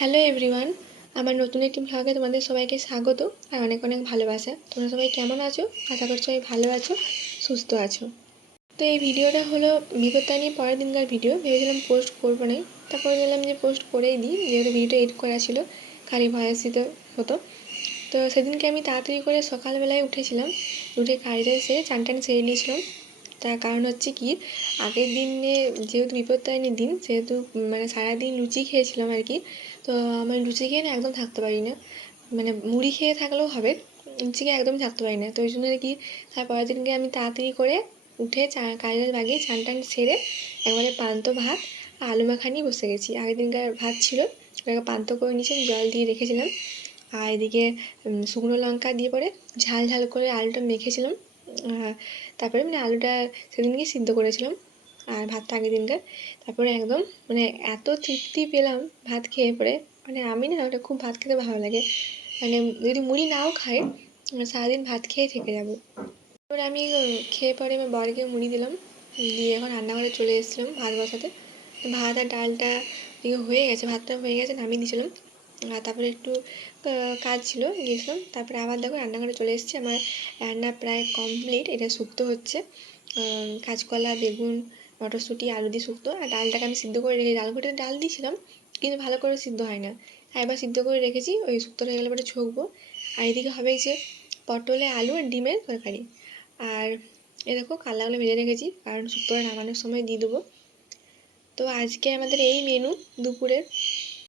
Hello everyone, আমার নতুন একটি ব্লগে তোমাদের সবাইকে স্বাগত আর অনেক অনেক ভালোবাসা। তোমরা সবাই কেমন আছো? আশা করছি সবাই ভালো আছো, সুস্থ আছো। তো এই ভিডিওটা হলো বিপত্তারিণীর পরের দিনকার ভিডিও। ভেবেছিলাম পোস্ট করবো না, তারপরে বললাম যে পোস্ট করেই দিই, যেহেতু ভিডিওটা এডিট করা ছিল, খালি ভয়েস দিতে হতো। তো সেদিনকে আমি তাড়াতাড়ি করে সকালবেলায় উঠেছিলাম, উঠে কাজটা সেরে চান টান সেরে নিয়েছিলাম। তার কারণ হচ্ছে কি, আগের দিনে যেহেতু বিপত্তারিণীর দিন, সেহেতু মানে সারাদিন লুচি খেয়েছিলাম আর কি। তো আমার লুচি খেয়ে না একদম থাকতে পারি না, মানে মুড়ি খেয়ে থাকলেও হবে, লুচি খেয়ে একদম থাকতে পারি না। তো ওই জন্য আর কি তারপরের দিনকে আমি তাড়াতাড়ি করে উঠে কাজের বাগিয়ে চান টান সেরে একবারে পান্তা ভাত আলু মাখা নিয়ে বসে গেছি। আগের দিনকার ভাত ছিল, ওটাকে পান্তা করে নিয়েছিলাম, জল দিয়ে রেখেছিলাম। আর এদিকে শুকনো লঙ্কা দিয়ে পরে ঝাল ঝাল করে আলুটা মেখেছিলাম। তারপরে মানে আলুটা সেদিনকে সিদ্ধ করেছিলাম, আর ভাতটা আগের দিনকার। তারপরে একদম মানে এত তৃপ্তি পেলাম ভাত খেয়ে পরে, মানে আমি না ওটা খুব ভাত খেতে ভালো লাগে, মানে যদি মুড়ি নাও খাই সারাদিন ভাত খেয়ে থেকে যাবো। এবার আমি খেয়ে পরে আমার বরকে মুড়ি দিলাম, দিয়ে এখন রান্নাঘরে চলে এসেছিলাম ভাত বসাতে। ভাত আর ডালটা দিকে হয়ে গেছে, ভাতটা হয়ে গেছে, নামিয়ে দিয়েছিলাম। আর তারপরে একটু কাজ ছিল, গিয়েছিলাম। তারপরে আবার দেখো রান্নাঘরে চলে এসেছি, আমার রান্না প্রায় কমপ্লিট। এটা শুক্তো হচ্ছে, কাঁচকলা, বেগুন, মটরশুঁটি, আলু দিয়ে শুক্তো। আর ডালটাকে আমি সিদ্ধ করে রেখেছি, ডাল ঘুটে ডাল দিয়েছিলাম কিন্তু ভালো করে সিদ্ধ হয় না। আর এবার সিদ্ধ করে রেখেছি, ওই শুক্তোটা হয়ে গেলে পরে ছকবো। আর এদিকে হবে যে পটলে আলু আর ডিমের তরকারি। আর এ দেখো কালাগুলো ভেজে রেখেছি, কারণ শুক্তোটা নামানোর সময় দিয়ে দেবো। তো আজকে আমাদের এই মেনু দুপুরের।